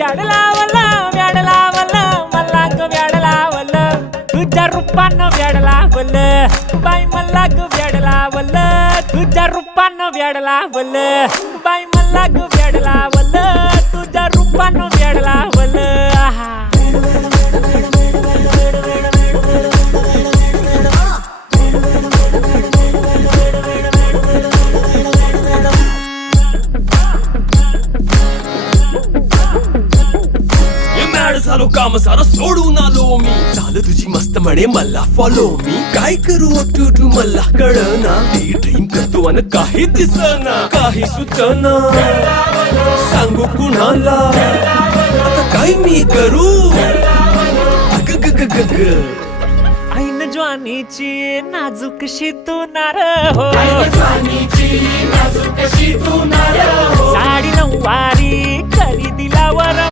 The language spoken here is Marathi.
व्याड लावलं मला ग व्याड लावलं तुझ्या रूपानं व्याड लावलं बाई मला ग व्याड लावलं तुझ्या रूपानं व्याड लावलं बाई मला ग व्याड लावलं तुझ्या रूपानं व्याड लावलं आहा झालो काम सारा सोडून आलो मी झालं तुझी मस्त म्हणे मला फॉलो मी काय करू टू मला कळना ते ड्रीम करतो आणि काही दिसना काही सुचना सांगू कुणाला आता काय मी करू अग ग ग ग ग ऐन ज्वानीची नाजूकशी तू नार हो साडी नऊवारी खरी दिलावर